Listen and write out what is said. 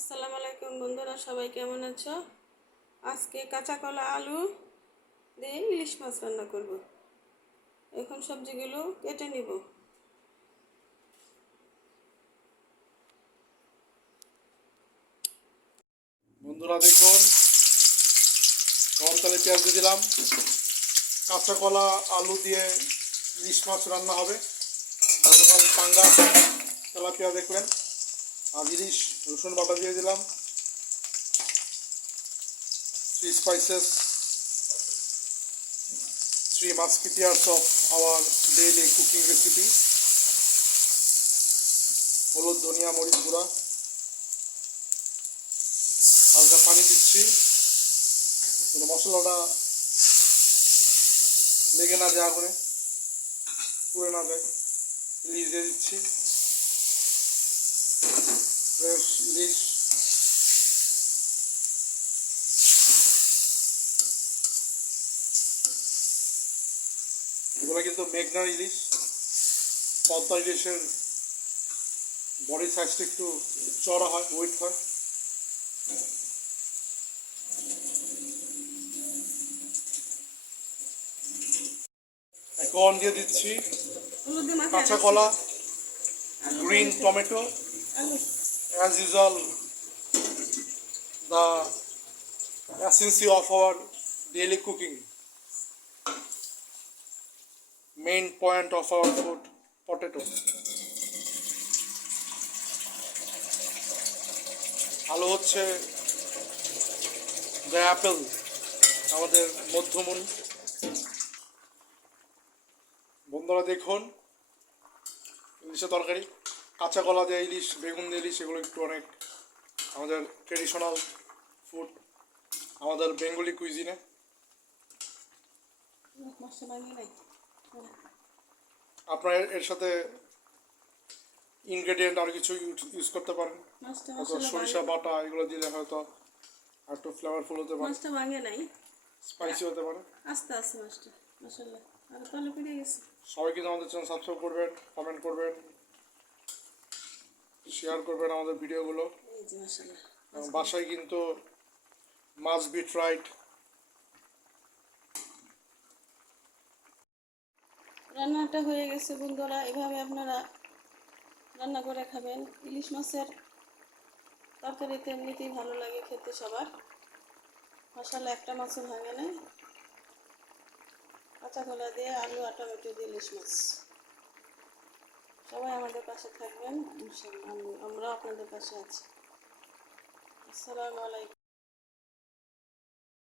আসসালামু আলাইকুম বন্ধুরা, সবাই কেমন আছো? আজকে কাঁচা কলা আলু দিয়ে ইলিশ মাছ রান্না করব। এখন সবজিগুলো কেটে নিব। বন্ধুরা দেখুন, গরম তেলে পেঁয়াজ দিয়ে দিলাম। কাঁচা কলা আলু দিয়ে ইলিশ মাছ রান্না হবে। গতকাল পাঙ্গা তেলাপিয়া দেখলেন। আর ইলিশ রসুন বাটা দিয়ে দিলাম। 3 spices, 3 musketeers of our daily cooking recipe. হলুদ, ধনিয়া, মরিচ গুঁড়া, হালকা পানি দিচ্ছি মশলাটা লেগে না যায়, আগুনে পুড়ে না যায়। ইলিশ দিয়ে দিচ্ছি, ফ্রেশ ইলিশ। এগুলো কিন্তু মেঘনার ইলিশ। পদ্মা ইলিশের বডি সাইজটা একটু চড়া হয়, ওয়েট হয়। এখন দিয়ে দিচ্ছি কাঁচা কলা, green tomato, as usual the essence of our daily cooking, main point of our food, potato. আলু হচ্ছে দ্য অ্যাপেল, আমাদের মধ্যমন। বন্ধুরা দেখুন, ইলিশের তরকারি, কাঁচা কলা দিয়ে ইলিশ, বেগুন দিয়ে ইলিশ, এগুলো একটু অনেক আমাদের ট্রেডিশনাল ফুড, আমাদের বেঙ্গলি কুইজিনে। আপনারা এর সাথে ইনগ্রেডিয়েন্ট আর কিছু ইউজ করতে পারেন, হয়তো সরিষা বাটা এগুলো দিলে হয়তো একটু ফ্লেভারফুল হতে পারে, মাছটা ভাঙে নাই, স্পাইসি হতে পারে। আস্তে আস্তে মাছটা মাশাআল্লাহ আর তাহলে পেরে গেছে। সবাই কিন্তু আমাদের চ্যানেল সাবস্ক্রাইব করবেন, কমেন্ট করবেন, শেয়ার করবেন আমাদের ভিডিওগুলো। এই যে মাশাআল্লাহ, বাসায় কিন্তু মাস্ট বি ট্রাইড। রান্নাটা হয়ে গেছে বন্ধুরা, এভাবে আপনারা রান্না করে খাবেন। ইলিশ মাছের তরকারিতে এমনিতেই ভালো লাগে খেতে সবার। মশলা একটা মাছও ভাঙে না। কাঁচা কলা দিয়ে আলু আর টমেটো দিয়ে ইলিশ মাছ। সবাই আমাদের পাশে থাকবেন, ইনশাআল্লাহ আমরাও আপনাদের পাশে আছি। আসসালামু আলাইকুম।